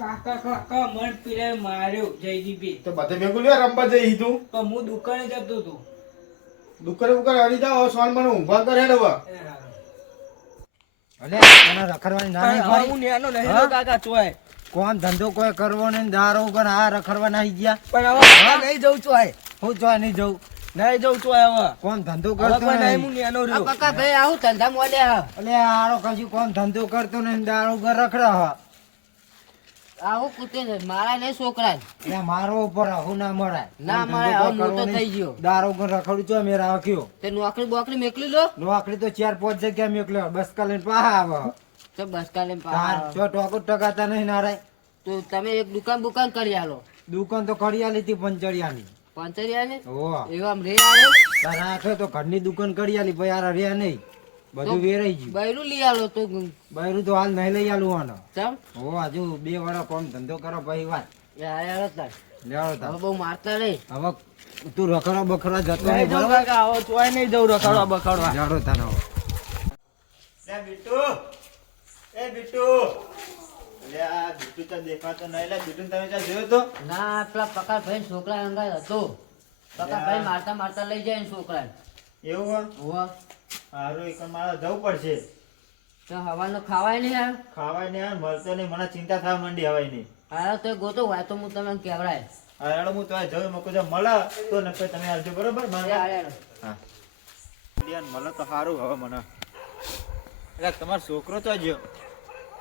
કાકા કાકા મન પીરે માર્યો જયદીપે. તો બધે ભેગું લ્યો રમવા જઈ તું. પણ હું દુકાને જતો હતો. દુકાને બુકાને હરી જાઓ સોન મને ઊભા કરે હવે. અલે તને રખડવાની ના નહીં ભાઈ. હું નેનો નહીં હા? કાકા ચોય. કોમ ધંધો કોઈ કરવો નહીં, દારૂ ઉપર આ રખડવા નાઈ ગયા. પણ હવે નહીં જવું ચોય. હું જો નહીં જઉં. નહીં જવું ચોય હવે. કોમ ધંધો હવે કરતો કોઈ નહીં નહીં. હું નેનો રહ્યો. કાકા ભાઈ આવું ધંધા મોડ્યા અલે આરો કશું કોમ ધંધો કરતો નહીં, દારૂ ઉપર રખડા હ. આવું કૂતે છે મારા ને છોકરા એટલે મારો ઉપર હું ના મળાય. ના કોમ મળે, ધંધો હવે કોઈ મોટો કરવો થઈ નહીં. ગયો. દારૂ ઉપર રખડું છો મેં રાખ્યો. તે નોકરી બોકરી મેકલી લો નોકરી તો 4-5 જગ્યા મેકલ્યો, બસ કાલે પાહા આવે. તો બસ કાલે તાર જો ટોકો ટકાતા નહીં નારાય. તો તમે એક દુકાન કરી આલો દુકાન તો કરી આલી હતી પંચરિયાની. પંચરિયા ને ઓહ એવા રે આલો તાર આખે તો ઘરની દુકાન કરી આલી ભાઈ, આ રહ્યા નહીં, બધું વેરાઈ ગયું. બૈરું લઈ આલો તો બૈરું તો હાલ નહીં લઈ આલું આનો. ચમ હો હજુ 2 વર્ષ કોમ ધંધો કરો પછી વાત યાર તાર લેવો તાર. હવે બહુ મારતા નહીં હવે તું રખડો બખડો જતો નહીં નહીં જવું બરોબર. કાકા હવે ચોય નહીં જવું રખડવા બખડવા. લેવડો તાર હવે. લે બીટુ. એ બીટુ. લે આ બીટુ તો દેખાતો નહીં. લે બીટુ તમે ત્યાં જોયો તો? ના પેલા પકા ભાઈ છોકરા અંગાત હતો પકા ભાઈ મારતા મારતા લઈ જાય છોકરા એવું હો? હોવા હારું એક મારે જવું પડશે. તો હવાનું ખાવાય નહીં યાર ખાવાય ને મળતો નહીં, મને ચિંતા થવા માંડી હવાય નહીં. હા તો ગોતો હોય તો હું તમને કહેવડાય હા હેડો હું તો જઉં મકો જો મળે તો નકર તમે આવજો બરોબર મારે. હા લ્યાન મળે તો સારું હવે મને. એટલે તમારો છોકરો તો ગયો.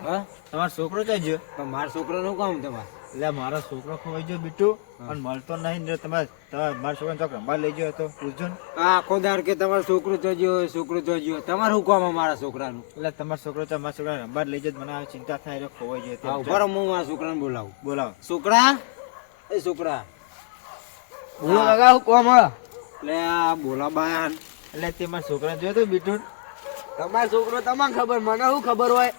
હા તમારો છોકરો તો ગયો. પણ મારા છોકરાનું કામ તમારે. એટલે મારો છોકરો ખોવાઈ ગયો બીટુ પણ મળતો નહીં ને તમારે મારા છોકરાને ચોક રમવા લઈ ગયો તો પૂછજો ને. આખો દાર કે તમારો છોકરો તો જ્યો, છોકરો તો જ્યો. તમારે શું કામ મારા છોકરાનું? એટલે તમારો છોકરો તો મારા છોકરાને રમવા લઈ જાય મને આ ચિંતા થાય એટલે ખોવાઈ જાય હા, તેમ. ઉભા રહો, હું મારા છોકરાને બોલાવું. બોલાવો. છોકરા, એ છોકરા. બોલો કાકા હું કોમ હ? લે આ બોલા બાયાન. એટલે તે મારા છોકરાને જોયો તો બીટુ. તમારો છોકરો તમને ખબર, મને શું ખબર હોય?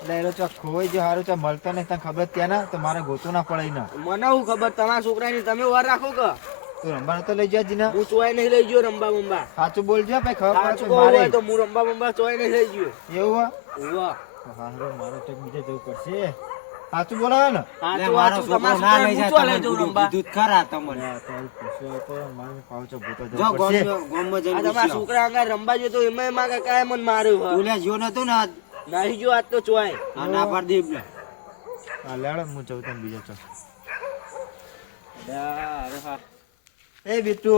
એટલે એનો ચોક ખોવાઈ ગયો સારું ચોક મળતો નહીં તને ખબર ત્યાં ના તો મારે ગોતું ના પડે ને. મને શું ખબર તમારા છોકરાની, તમે વાર રાખો કે તું રમવા તો લઈ જાય ને. હું ચોય નહીં લઈ ગયો રંબા બંબા. સાચું બોલજો ભાઈ ખબર પડે સાચું તો કહું મારે. હોય તો હું રંબા બંબા ચોય નહીં લઈ ગયો. એવું હો? વાહ. હારું મારે તો બીજે જવું પડશે. સાચું બોલાવે ને. લે સાચું મારો સાચું છોકરો તમારા ના લઈ છોકરાને જાય, હું ચોય લઈ તમને જાઉં રંબા. કીધું જ ખરા તમને. તારું પૂછ્યું તો મારે પાછો ભૂતો જો જવું પડશે. ગામમાં જઈને આ તમારા પૂછી આવો. છોકરા આગળ રંબા ગયો તો એમાં એમાં કાકાએ મને માર્યો હ. બોલ્યા જ્યો નતો ને આજ. નહીં જો આજ તો ચોય. આ ના પાડી દે. હા લેવડો હું જઉં તને બીજો ચોક. એ બીટુ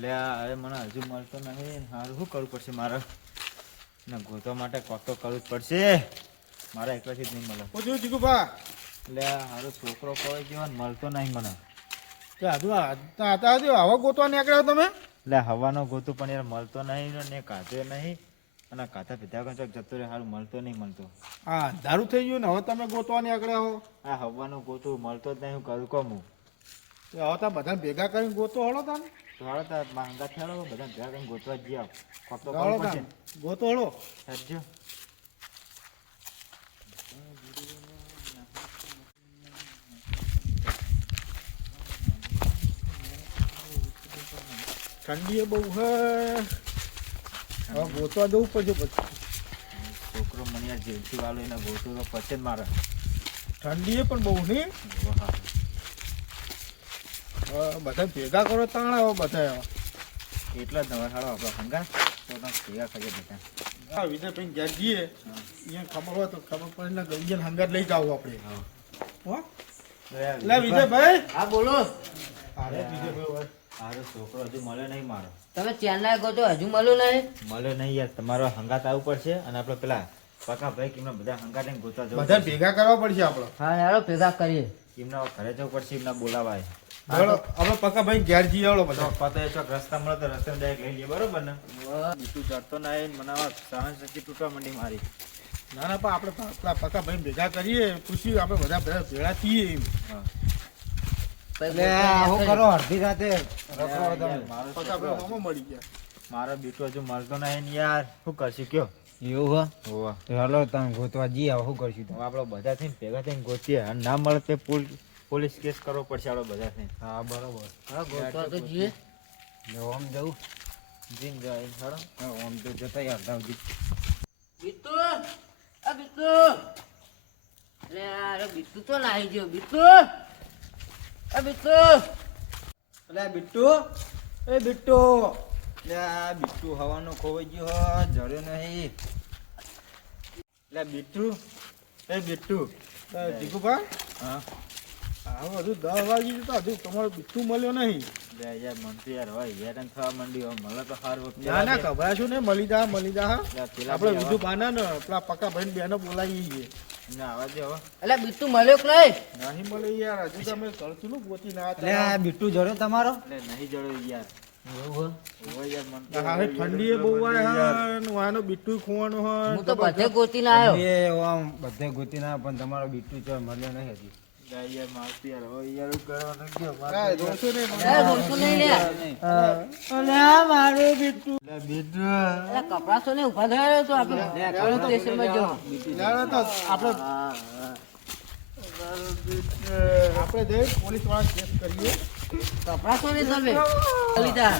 લે અરે મને હજુ મળતો નહીં હારું શું કરવું પડશે મારે ને ગોતવા માટે કોક તો કરવું જ પડશે મારા એકલાથી જ નહીં મળે. પૂછ્યું જીગુભા લે હારો છોકરો કોઈ ગયો ને મળતો નહીં મને. કે હજુ હતા આવા ગોતવા નીકળ્યા તમે? લે હવાનો ગોતું પણ યાર મળતો નહીં ને કાઢ્યો નહીં અને કાઢા પીધા વગર ચોક જતો રહે હારું મળતો નહીં મળતો. હા દારૂ થઈ ગયું ને હવે તમે ગોતવા નીકળ્યા હો. આ હવાનો ગોતું મળતો જ નહીં હું કરું કોમ હું. તો હવે તમે બધાને ભેગા કરીને ગોતો હળો તમે. તો હાલો તાર માંગા થયો બધા ભેગા કરીને ગોતવા જ ગયા કોક તો હળો કરવું પડશે. તમે ગોતો હળો. હેડજો. ઠંડી એ બહુ હે, હવે ગોતવા જવું પડશે પછી. છોકરો મને યાર જેલથી વાલો એના ગોતું તો પચે જ મારે. ઠંડી એ પણ બહુ નહીં. વાહ. હવે બધા ભેગા કરો તાણા હવે બધા હવે. એટલા જ નવા હાલો આપણા હંગા તો તમે ભેગા કરીએ બધા. હા વિજયભાઈ ઘેર જઈએ અહીંયા ખબર હોય તો ખબર પડે ને ગંજન હંગાત લઈ જાવ આપણે. હો લે વિજયભાઈ. હા બોલો અરે વિજયભાઈ હોય. હારો છોકરો હજુ મળે નહીં મારો. તમે ચેન્નાઈ ગોતો હજુ મળ્યું નહીં મળે નહીં યાર તમારો હંગાત આવવું પડશે અને આપણે પેલા પકા ભાઈ કેમના બધા હંગાત લઈને ગોતવા જવું બધા પડશે. ભેગા કરવા પડશે આપણે. હા યારો ભેગા કરીએ એમના ઘરે જવું પડશે એમના બોલાવાય. હળો આપણે પક્કા ભાઈ ઘેર જઈએ હળો બધા. ચોક પાતો એ ચોક રસ્તા મળે તો રસ્તા ડાયરેક્ટ લઈ લઈએ બરોબર ને. બીજું ચડતો ના આવે મને આવા સહન શક્તિ તૂટવા માંડી મારી. ના ના પણ આપણે પેલા પક્કા ભાઈ ભેગા કરીએ પૂછ્યું આપણે બધા ભેગા થઈએ એમ. હા. લે હું કરો અડધી રાતે રખડો તમે. મારો પક્કા છોકરો ભાઈ મામા મળી ગયા. મારો બીટુ હજુ મળતો નહીં ને યાર શું કરશું કયો. એવું હોવા હે? હાલો તમે ગોતવા જઈએ, હવે શું કરશું તમે? હવે આપણે બધા થઈને ભેગા થઈને ગોતીએ અને ના મળે તે પોલીસ કેસ કરવો પડશે આપણે બધા થઈને. હા બરોબર. હા ગોતવા તો જઈએ જો આમ જવું. જીમ જાય ખરો. હા, આમ તો જતા યાર દાવજી. બીતુ આ બીતુ લે આ બીટુ તો નાહી ગયો બીટુ એ બીટુ અલે બિટ્ટુ એ બિટ્ટુ લે આ બિટ્ટુ હવાનો ખોવાઈ ગયો હો, જડ્યો નહીં. લે બિટ્ટુ એ બિટ્ટુ દીકુભા હા આ હજુ 10 વાગી ગયું તો હજુ તમારો બિટ્ટુ મળ્યો નહીં. લે યાર મન તો યાર હોય હેરાન થવા માંડ્યો મળે તો સારું વખત ના ના ગભરાશું ને મળી જા હા. પેલા આપણે બીજું બાના ને પેલા પક્કા ભાઈ બેનો બોલાવી છીએ. ના આવા દે હવે એટલે બીટુ મળ્યો કે નહીં નહીં મળે યાર હજુ તમે કરશું નું ગોતી ના લે આ બિટ્ટુ જડ્યો તમારો લે નહીં જડ્યો યાર હોય યાર મન તો હવે ઠંડી એ બહુ હોય હા ને વાનો બિટ્ટુ ખોવાનો હોય હું તો બધે ગોતીને આવ્યો બે આમ બધે ગોતી ના પણ તમારો બિટ્ટુ ચો મળ્યો નહીં હજી. લે યાર મારતી યાર હવે યાર હું કરવાનું ગયો કાંઈ રોશો ને એ રોતું નહીં લે લે બિટ્ટુ એટલે કપડા તો ને ઉભા થયા તો આપણે પોલીસ સ્ટેશનમાં જો લેવાનો તો આપણે જઈ પોલીસ વાળા કેસ કરીએ. કપડા તો ને તમે લીધા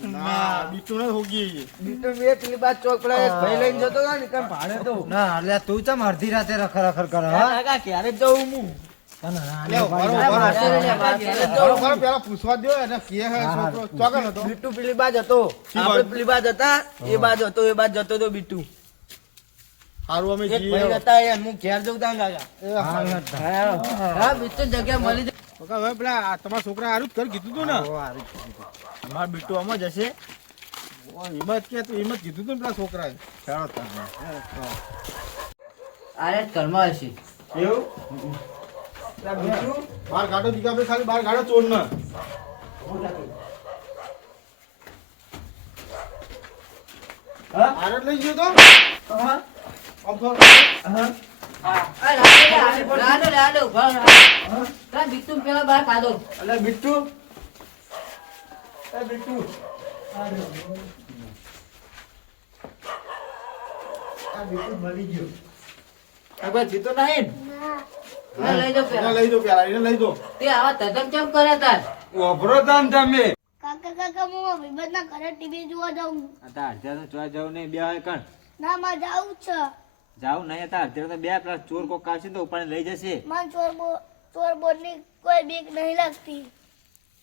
ના બિટ્ટુ ને હોગી બીટુ બે પેલી બાદ ચોક પેલા એક ભાઈ લઈને જતો હતો ને કેમ ભાડે તો ના એટલે તું ચમ અડધી રાતે રખર રખર કરે હા કાકા ક્યારે જવું હું બરોબર પેલા પૂછવા દો એને કે હે છોકરો ચોકન હતો. બીટુ પેલી બાજ હતો આપણે પેલી બાજ હતા એ બાજ હતો એ બાજ જતો હતો બીટુ હારું અમે એક જઈએ. ભાઈ હતા યાર હું ઘેર જઉં તાં કાકા હા બીટુ જગ્યા મળી જાય કાકા હવે પેલા આ તમારા છોકરા હારું જ કર કીધું તું ને અમાર બિટ્ટુ આમાં જ હશે. ઓ, હિંમત કે તું હિંમત કીધું તું ને પેલા છોકરાએ. ચાલો તમે આરે ઘરમાં હશે એવું બહાર ગાડો દીકા ભાઈ ખાલી બહાર ગાડો ચોર ને આરે લઈ ગયો તો આમ તો રાડો ઉભા કા બીટુ પેલા બહાર કાઢો અલે બીટુ એ બીટુ આ બીટુ મળી ગયો હવે જીતો નહીં ના લઈ જાઓ એને પેલા લઈ દો પેલા એને લઈ દો. તે આવા તદ્દન કેમ કર્યા તાર ઓભરો તાન તમે કાકા કાકા હું વિભતના ઘરે ટીવી જોવા જાઉં હતા અડધા તો ચોય જવું નહીં બે હોય કણ ના માં જાવું જ છે જાવ નહીં હતા અડધા તો બે પેલા ચોર કોક કાશે તો ઉપાડીને લઈ જશે. મને ચોર બોરની કોઈ બીક નહીં લાગતી.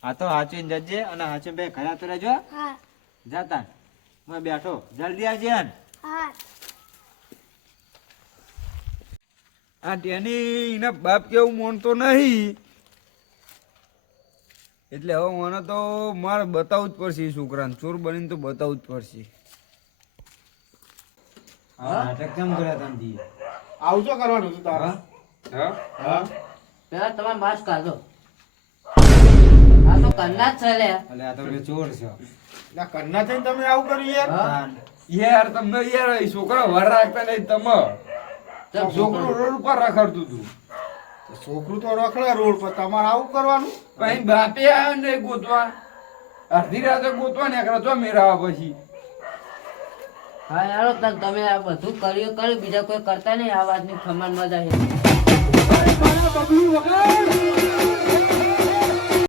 હા તો હાચવીને જજે અને હાચવીને બે ઘરે તો રહેજો હા જાતા હું બેઠો જલ્દી આવજે આન. હા આ તેની એના બાપ કેવું માનતો નહીં એટલે હવે મને તો મારે બતાવવું જ પડશે એ છોકરાને ચોર બનીને તો બતાવવું જ પડશે. નાટક કેમ કર્યા તમે આવું શું કરવાનું હતું તારે? હા પેલા તમારે માસ્ક કાઢો આ તો કન્ના જ છે લે એટલે આ તો બે ચોર છે એટલે કન્ના થઈને તમે આવું કર્યું યાર? યાર તમને યાર એ છોકરા વર રાખતા નહીં તમે છોકરું રોડ ઉપર રખડતું હતું છોકરું તો રખડે રોડ પર તમારે આવું કરવાનું? કઈ બાપે આવ્યો ને ગોતવા અડધી રાતે ગોતવા નીકળે તો મેરાવા પછી હા યાર તમે આ બધું કર્યું બીજા કોઈ કરતા નહીં આ વાતની ખમણ મજા છે